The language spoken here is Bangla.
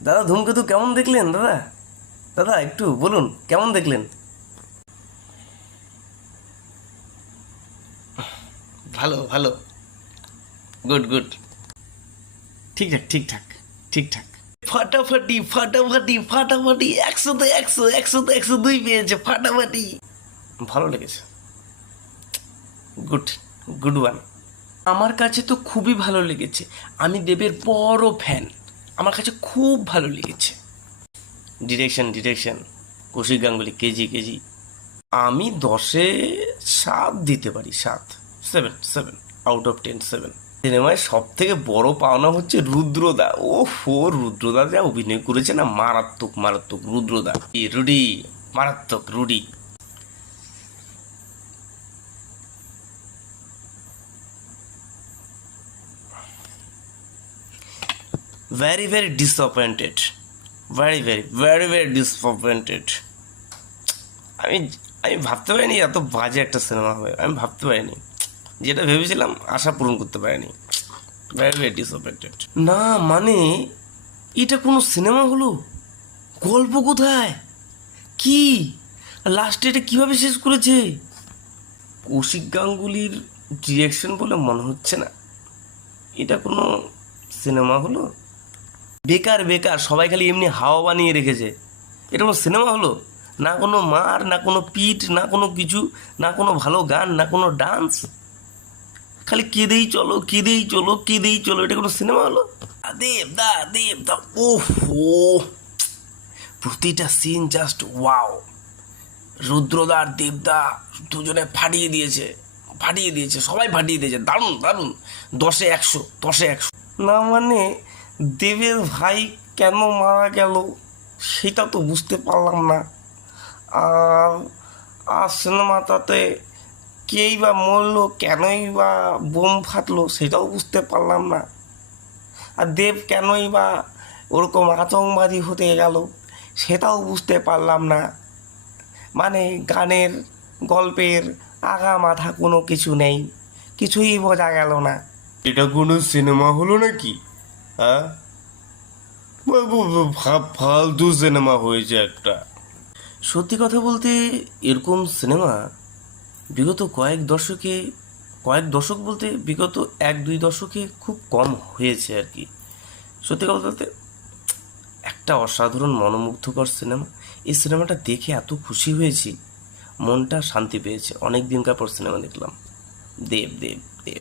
দাদা ধূমকেতু কেমন দেখলেন দাদা? দাদা একটু বলুন কেমন দেখলেন? ভালো ভালো, গুড গুড, ঠিকঠাক ঠিকঠাক ঠিকঠাক। ফাটাফাটি ফাটাফাটি ফাটাফাটি, 100-তে 100, 100-তে 102 পেয়েছে, ফাটাফাটি। ভালো লেগেছে, গুড, গুড ওয়ান। আমার কাছে তো খুবই ভালো লেগেছে, আমি দেবের বড় ফ্যান, আমার কাছে খুব ভালো লেগেছে। Direction direction, Kaushik Ganguly, KG KG. আমি 10-এ 7 দিতে পারি, 7, 7, 7 আউট অফ 10, 7। সিনেমায় সব থেকে বড় পাওনা হচ্ছে রুদ্রদা। ওহো, রুদ্রদা যা অভিনয় করেছে না, মারাত্মক মারাত্মক। রুদ্রদা, রুডি, মারাত্মক Rudy. Very very disappointed, very very very very disappointed. আমি আমি ভাবতে পারিনি এত বাজে একটা সিনেমা হবে, আমি ভাবতে পারিনি। যেটা ভেবেছিলাম আশা পূরণ করতে পারিনি। Very very disappointed. না মানে, এটা কোনো সিনেমা হলো? গল্প কোথায়? কি লাস্টে এটা কিভাবে শেষ করেছে? কৌশিক গাঙ্গুলির ডিরেকশন বলে মনে হচ্ছে না এটা কোনো সিনেমা হলো। বেকার বেকার, সবাই খালি এমনি হাওয়া বানিয়ে রেখেছে। এটা কোনো সিনেমা হলো? না কোনো মার, না কোনো পিট, না কোনো কিছু, না কোনো ভালো গান, না কোনো ডান্স, খালি কেঁদেই চলো কেঁদেই চলো কেঁদেই চলো। এটা কোনো সিনেমা হলো? দেবদা দেবদা, ওহো, প্রতিটা সিন জাস্ট ওয়াও। রুদ্রদা আর দেবদা দুজনে ফাটিয়ে দিয়েছে, ফাটিয়ে দিয়েছে, সবাই ফাটিয়ে দিয়েছে, দারুণ দারুণ। 10-এ 100, 10-এ 100। না মানে, দেবের ভাই কেন মারা গেল সেটা তো বুঝতে পারলাম না। আর আর সিনেমাটাতে কেই বা মরলো, কেনই বা বোম ফাটলো সেটাও বুঝতে পারলাম না। আর দেব কেনই বা ওরকম আতঙ্কবাদী হতে গেল সেটাও বুঝতে পারলাম না। মানে গানের, গল্পের আগা মাথা কোনো কিছু নেই, কিছুই বোঝা গেল না। এটা কোনো সিনেমা হলো নাকি? হ্যাঁ, ফালতু সিনেমা হয়েছে একটা। সত্যি কথা বলতে এরকম সিনেমা বিগত কয়েক দশক বলতে বিগত 1-2 দশকে খুব কম হয়েছে আর কি। সত্যি কথা বলতে একটা অসাধারণ মনোমুগ্ধকর সিনেমা। এই সিনেমাটা দেখে এত খুশি হয়েছি, মনটা শান্তি পেয়েছে। অনেক দিনকার পর সিনেমা দেখলাম। দেব দেব।